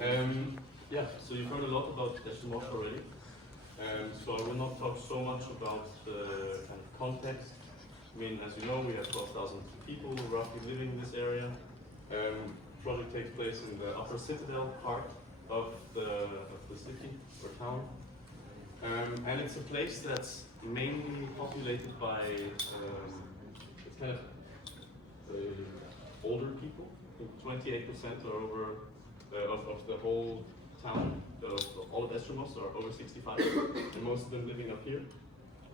Yeah, so you've heard a lot about Eshimosh already. So I will not talk so much about the kind of context. I mean, as you know, we have 12,000 people roughly living in this area. Project takes place in the upper citadel part of the city or town. And it's a place that's mainly populated by it's kind of older people. 28% are over of the whole town, all of Estramos are over 65, and most of them living up here.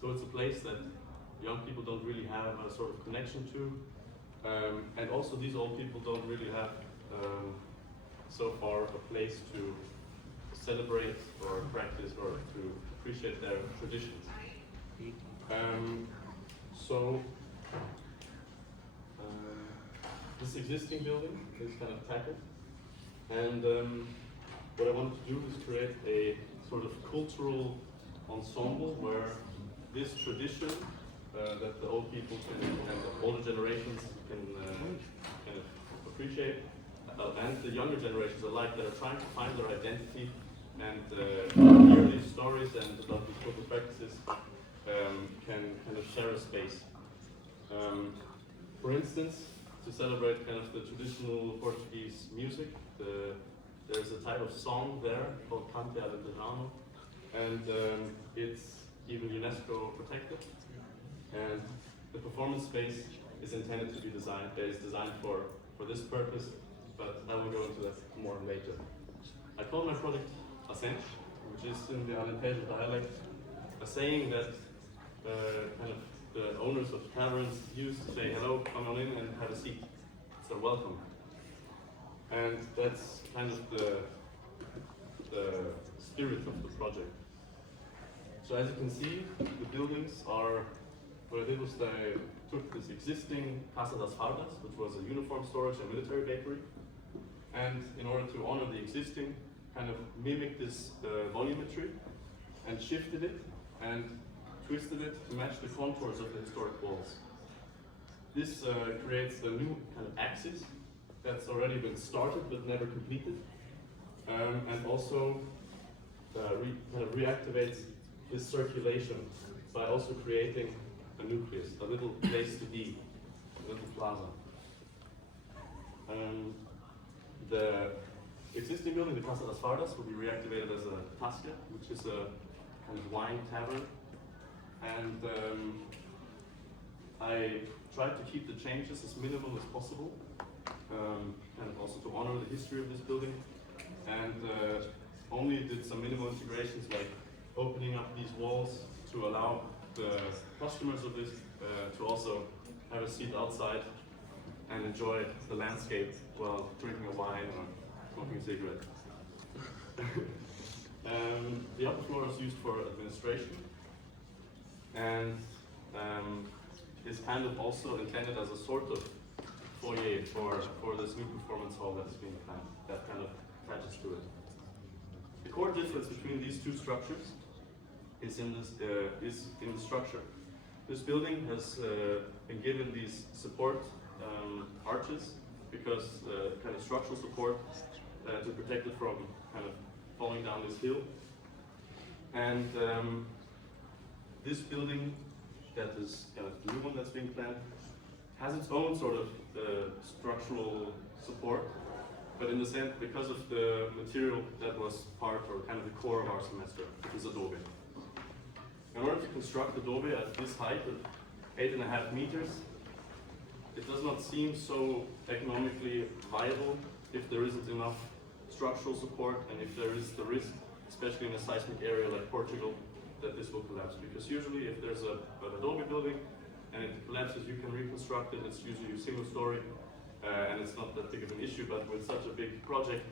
So it's a place that young people don't really have a sort of connection to, and also these old people don't really have so far a place to celebrate or practice or to appreciate their traditions. This existing building is kind of tackled, and what I wanted to do is create a sort of cultural ensemble where this tradition that the old people can, and the older generations can kind of appreciate, and the younger generations alike that are trying to find their identity and hear these stories and about these local practices can kind of share a space. For instance, to celebrate kind of the traditional Portuguese music, there's a type of song there called Cante Alentejano, and it's even UNESCO protected. And the performance space is intended to be designed for this purpose, but I will go into that more later. I call my project Ascension, which is in the Alentejo dialect, a saying that kind of the owners of taverns used to say, hello, come on in and have a seat. So welcome. And that's kind of the spirit of the project. So as you can see, the buildings are, they took this existing Casa das Fardas, which was a uniform storage and military bakery, and in order to honor the existing, kind of mimicked this volumetry and shifted it and twisted it to match the contours of the historic walls. This creates the new kind of axis that's already been started but never completed, and also kind of reactivates this circulation by also creating a nucleus, a little place to be, a little plaza. The existing building, the Casa das Fardas, will be reactivated as a tasca, which is a kind of wine tavern. And I tried to keep the changes as minimal as possible, and also to honor the history of this building. And only did some minimal integrations, like opening up these walls to allow the customers of this to also have a seat outside and enjoy the landscape while drinking a wine or smoking a cigarette. The upper floor is used for administration, and is kind of also intended as a sort of foyer for this new performance hall that's being planned, that kind of attaches to it. The core difference between these two structures is in the structure. This building has been given these support arches because kind of structural support to protect it from kind of falling down this hill. And this building, that is kind of the new one that's being planned, has its own sort of structural support, but in the sense, because of the material that was part or kind of the core of our semester, which is adobe. In order to construct adobe at this height of 8.5 meters, it does not seem so economically viable if there isn't enough structural support and if there is the risk, especially in a seismic area like Portugal, that this will collapse. Because usually if there's an adobe building and it collapses, you can reconstruct it. It's usually a single story and it's not that big of an issue, but with such a big project,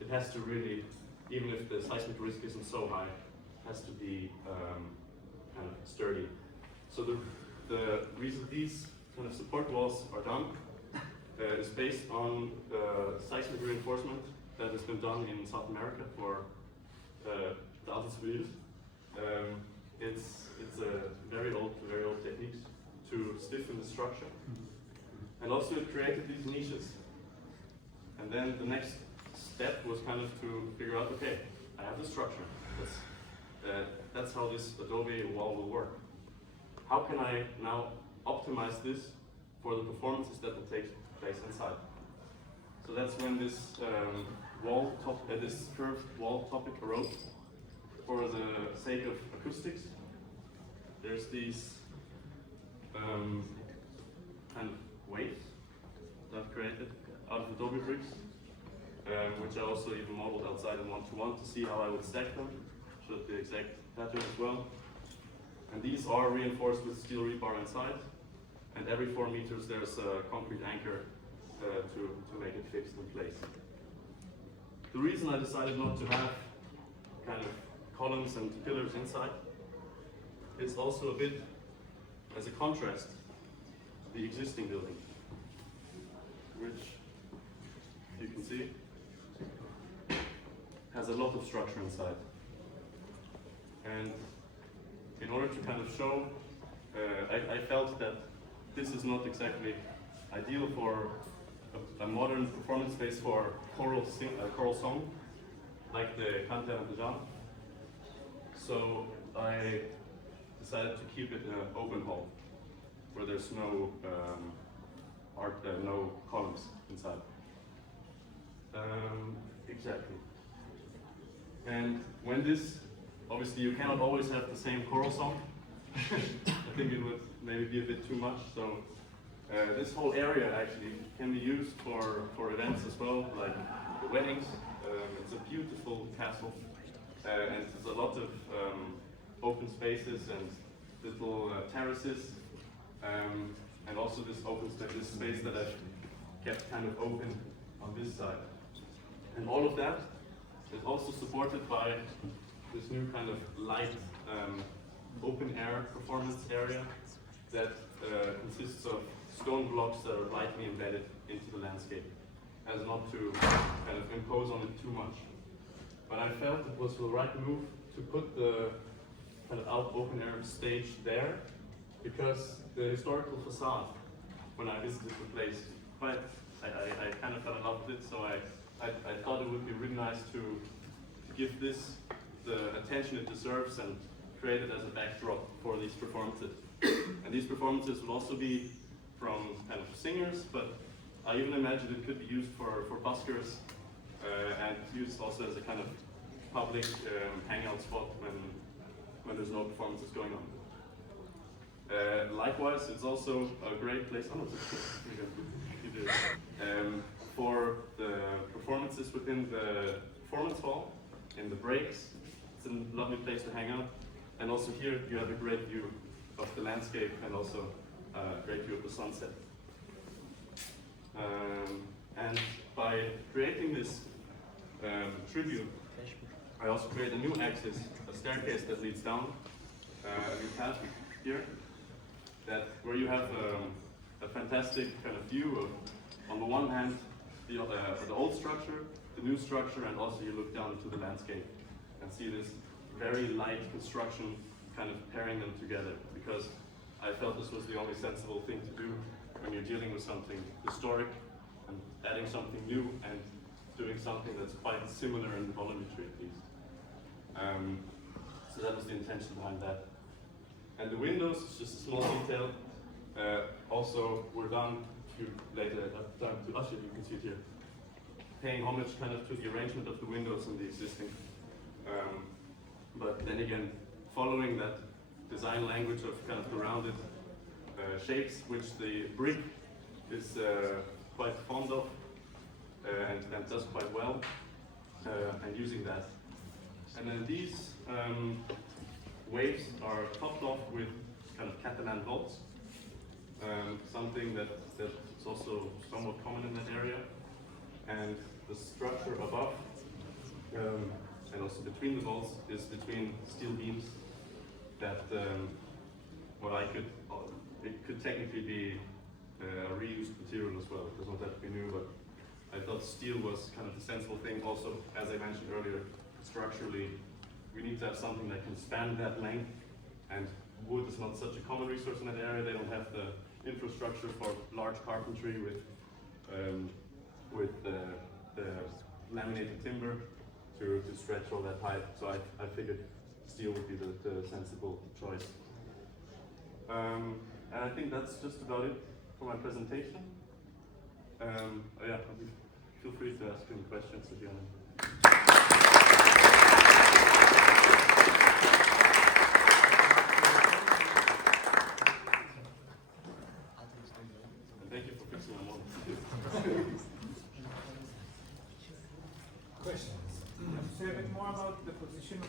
it has to really, even if the seismic risk isn't so high, it has to be kind of sturdy. So the reason these kind of support walls are done is based on seismic reinforcement that has been done in South America for thousands of years. It's a very old techniques to stiffen the structure, and also it created these niches. And then the next step was kind of to figure out, okay, I have the structure. That's how this Adobe wall will work. How can I now optimize this for the performances that will take place inside? So that's when this this curved wall topic arose. For the sake of acoustics, there's these kind of waves that I've created out of Adobe bricks, which I also even modeled outside in 1:1 to see how I would stack them. Showed the exact pattern as well. And these are reinforced with steel rebar inside. And every 4 meters there's a concrete anchor to make it fixed in place. The reason I decided not to have kind of columns and pillars inside is also a bit as a contrast to the existing building, which you can see has a lot of structure inside. And in order to kind of show, I felt that this is not exactly ideal for a modern performance space for choral song, like the Kanter and the Jan. So I decided to keep it an open hall, where there's no no columns inside. Exactly. And when this, obviously you cannot always have the same choral song. I think it would maybe be a bit too much. So this whole area actually can be used for events as well, like the weddings. It's a beautiful castle, and there's a lot of open spaces and little terraces, and also this this space that I've kept kind of open on this side. And all of that is also supported by this new kind of light open air performance area that consists of stone blocks that are lightly embedded into the landscape, as not to kind of impose on it too much. But I felt it was the right move to put the kind of open air stage there, because the historical facade, when I visited the place, I kind of fell in love with it, so I thought it would be really nice to give this the attention it deserves and create it as a backdrop for these performances. And these performances will also be from kind of singers, but I even imagined it could be used for buskers and used also as a kind of public hangout spot when there's no performances going on. Likewise, it's also a great place for the performances within the performance hall, in the breaks. It's a lovely place to hang out. And also here you have a great view of the landscape and also a great view of the sunset. And by creating this tribute, I also create a new axis, a staircase that leads down, a new path here, where you have a fantastic kind of view of, on the one hand, the old structure, the new structure, and also you look down into the landscape and see this very light construction kind of pairing them together, because I felt this was the only sensible thing to do when you're dealing with something historic and adding something new and doing something that's quite similar in volumetry at least. So that was the intention behind that. And the windows, just a small detail, also were done later at the time to Usher, you can see it here, paying homage kind of to the arrangement of the windows in the existing. But then again, following that design language of kind of the rounded shapes, which the brick is quite fond of and does quite well, and using that. And then these waves are topped off with kind of Catalan bolts, something that's also somewhat common in that area. And the structure above and also between the bolts is between steel beams that, it could technically be a reused material as well. It does not have to be new, but I thought steel was kind of the sensible thing. Also, as I mentioned earlier, structurally, we need to have something that can span that length, and wood is not such a common resource in that area. They don't have the infrastructure for large carpentry with the laminated timber to stretch all that height. So I figured steel would be the sensible choice. And I think that's just about it for my presentation. Yeah, feel free to ask any questions if you have any.